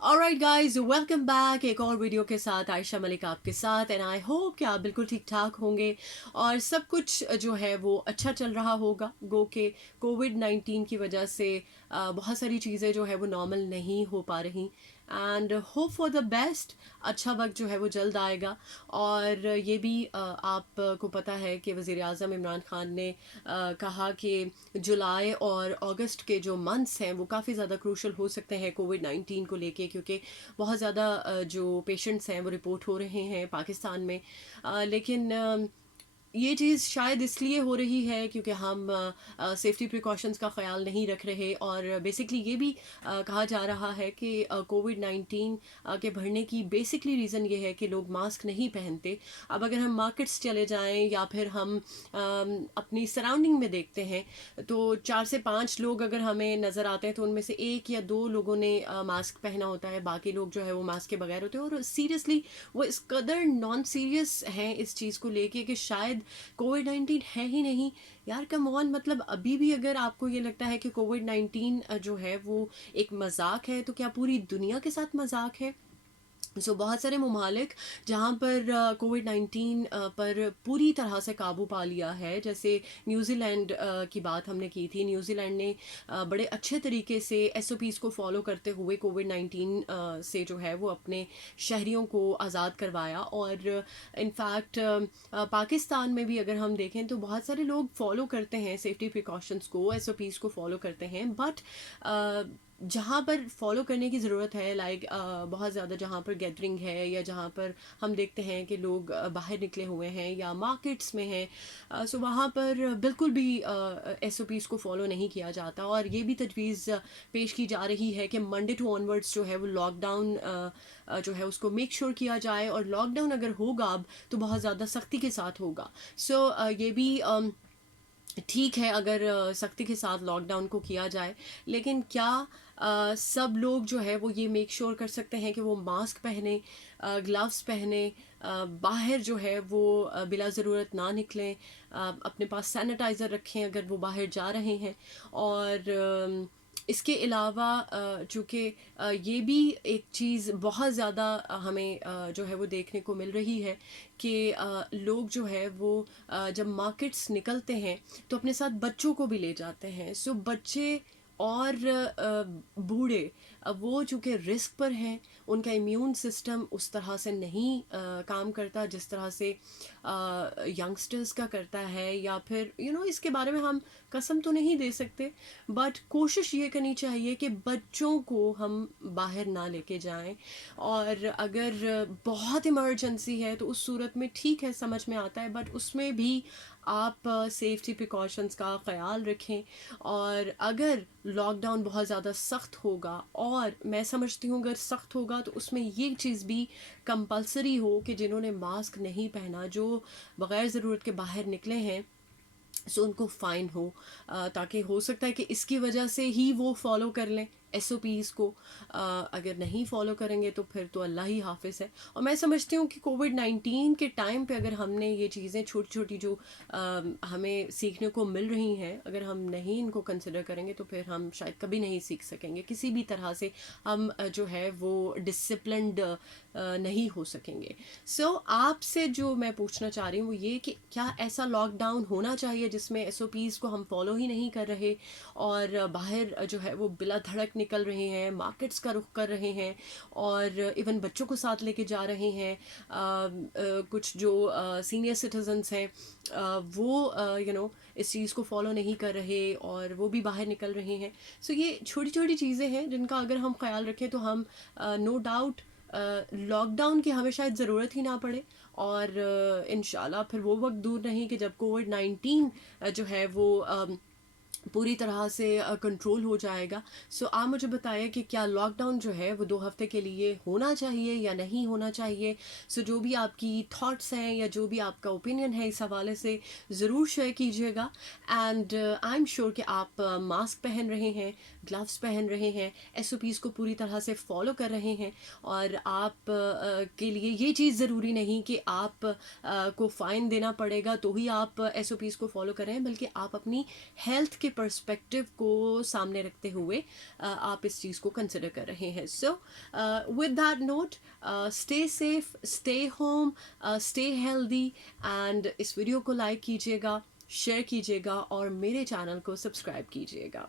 Alright guys, welcome back एक और video के साथ। आयशा मलिक आपके साथ एंड आई होप कि आप बिल्कुल ठीक ठाक होंगे और सब कुछ जो है वो अच्छा चल रहा होगा। गो के कोविड-19 की वजह से बहुत सारी चीज़ें जो है वो नॉर्मल नहीं हो पा रही and hope for the best. अच्छा वक्त जो है वो जल्द आएगा। और ये भी आपको पता है कि वज़ीर आज़म इमरान खान ने कहा कि जुलाई और अगस्त के जो मंथ्स हैं वो काफ़ी ज़्यादा क्रूशल हो सकते हैं कोविड-19 को लेके, क्योंकि बहुत ज़्यादा जो पेशेंट्स हैं वो रिपोर्ट हो रहे हैं पाकिस्तान में। लेकिन ये चीज़ शायद इसलिए हो रही है क्योंकि हम सेफ्टी प्रिकॉशंस का ख्याल नहीं रख रहे। और बेसिकली ये भी कहा जा रहा है कि कोविड-19 के बढ़ने की बेसिकली रीज़न ये है कि लोग मास्क नहीं पहनते। अब अगर हम मार्केट्स चले जाएं या फिर हम अपनी सराउंडिंग में देखते हैं तो 4 से 5 लोग अगर हमें नज़र आते हैं तो उनमें से 1 या 2 लोगों ने मास्क पहना होता है, बाकी लोग जो है वो मास्क के बगैर होते हैं। और सीरियसली वो इस कदर नॉन सीरियस हैं इस चीज़ को लेके कि शायद कोविड-19 है ही नहीं। यार कम ऑन, मतलब अभी भी अगर आपको ये लगता है कि कोविड-19 जो है वो एक मजाक है तो क्या पूरी दुनिया के साथ मजाक है? बहुत सारे ममालिक जहाँ पर कोविड-19 पर पूरी तरह से काबू पा लिया है, जैसे न्यूज़ीलैंड की बात हमने की थी। न्यूज़ीलैंड ने बड़े अच्छे तरीके से एसओपीज़ को फॉलो करते हुए कोविड-19 से जो है वो अपने शहरियों को आज़ाद करवाया। और इनफैक्ट पाकिस्तान में भी अगर हम देखें तो बहुत सारे लोग फॉलो करते हैं सेफ्टी प्रिकॉशंस को, एसओपीज़ को फॉलो करते हैं। बट जहाँ पर फॉलो करने की ज़रूरत है, लाइक बहुत ज़्यादा जहाँ पर गैदरिंग है या जहाँ पर हम देखते हैं कि लोग बाहर निकले हुए हैं या मार्केट्स में हैं, सो वहाँ पर बिल्कुल भी एसओपीज़ को फॉलो नहीं किया जाता। और ये भी तजवीज़ पेश की जा रही है कि मंडे टू ऑनवर्ड्स जो है वो लॉकडाउन जो है उसको मेक श्योर किया जाए। और लॉकडाउन अगर होगा अब तो बहुत ज़्यादा सख्ती के साथ होगा। ये भी ठीक है अगर सख्ती के साथ लॉकडाउन को किया जाए, लेकिन क्या सब लोग जो है वो ये मेक श्योर कर सकते हैं कि वो मास्क पहने, ग्लव्स पहने, बाहर जो है वो बिला ज़रूरत ना निकलें, अपने पास सैनिटाइज़र रखें अगर वो बाहर जा रहे हैं। और इसके अलावा चूँकि ये भी एक चीज़ बहुत ज़्यादा हमें जो है वो देखने को मिल रही है कि लोग जो है वो जब मार्केट्स निकलते हैं तो अपने साथ बच्चों को भी ले जाते हैं। बच्चे और बूढ़े, अब वो चूँकि रिस्क पर हैं, उनका इम्यून सिस्टम उस तरह से नहीं काम करता जिस तरह से यंगस्टर्स का करता है। या फिर इसके बारे में हम कसम तो नहीं दे सकते, बट कोशिश ये करनी चाहिए कि बच्चों को हम बाहर ना लेके जाएं। और अगर बहुत इमरजेंसी है तो उस सूरत में ठीक है, समझ में आता है, बट उसमें भी आप सेफ्टी प्रिकॉशंस का ख्याल रखें। और अगर लॉकडाउन बहुत ज़्यादा सख्त होगा, और मैं समझती हूँ अगर सख्त होगा तो उसमें ये चीज़ भी कंपलसरी हो कि जिन्होंने मास्क नहीं पहना, जो बग़ैर ज़रूरत के बाहर निकले हैं, उनको फ़ाइन हो, ताकि हो सकता है कि इसकी वजह से ही वो फॉलो कर लें एसओपीज़ को। अगर नहीं फॉलो करेंगे तो फिर तो अल्लाह ही हाफिज़ है। और मैं समझती हूँ कि कोविड-19 के टाइम पे अगर हमने ये चीज़ें छोटी छोटी जो हमें सीखने को मिल रही हैं, अगर हम नहीं इनको कंसिडर करेंगे तो फिर हम शायद कभी नहीं सीख सकेंगे किसी भी तरह से। हम जो है वो डिसिप्लिन्ड नहीं हो सकेंगे। आपसे जो मैं पूछना चाह रही हूँ वो ये कि क्या ऐसा लॉकडाउन होना चाहिए जिसमें एसओपीज़ को हम फॉलो ही नहीं कर रहे और बाहर जो है वो बिला धड़क निकल रहे हैं, मार्केट्स का रुख कर रहे हैं और इवन बच्चों को साथ लेके जा रहे हैं। कुछ जो सीनियर सिटीजन्स हैं वो इस चीज़ को फॉलो नहीं कर रहे और वो भी बाहर निकल रहे हैं। ये छोटी छोटी चीज़ें हैं जिनका अगर हम ख्याल रखें तो हम नो डाउट लॉकडाउन की हमें शायद ज़रूरत ही ना पड़े। और इंशाल्लाह फिर वो वक्त दूर नहीं कि जब कोविड-19 जो है वो पूरी तरह से कंट्रोल हो जाएगा। आप मुझे बताइए कि क्या लॉकडाउन जो है वो 2 हफ्ते के लिए होना चाहिए या नहीं होना चाहिए? जो भी आपकी थॉट्स हैं या जो भी आपका ओपिनियन है इस हवाले से ज़रूर शेयर कीजिएगा। एंड आई एम श्योर कि आप मास्क पहन रहे हैं, ग्लव्स पहन रहे हैं, एसओपीज़ को पूरी तरह से फॉलो कर रहे हैं। और आप के लिए ये चीज़ ज़रूरी नहीं कि आप को फ़ाइन देना पड़ेगा तो ही आप एसओपीज़ को फॉलो कर रहे हैं, बल्कि आप अपनी हेल्थ के کے پرسپیکٹیو کو سامنے رکھتے ہوئے آپ اس چیز کو کنسیڈر کر رہے ہیں. So with that note stay safe, stay home, stay healthy, and اس ویڈیو کو لائک کیجیے گا, شیئر کیجیے گا اور میرے چینل کو سبسکرائب کیجیے گا.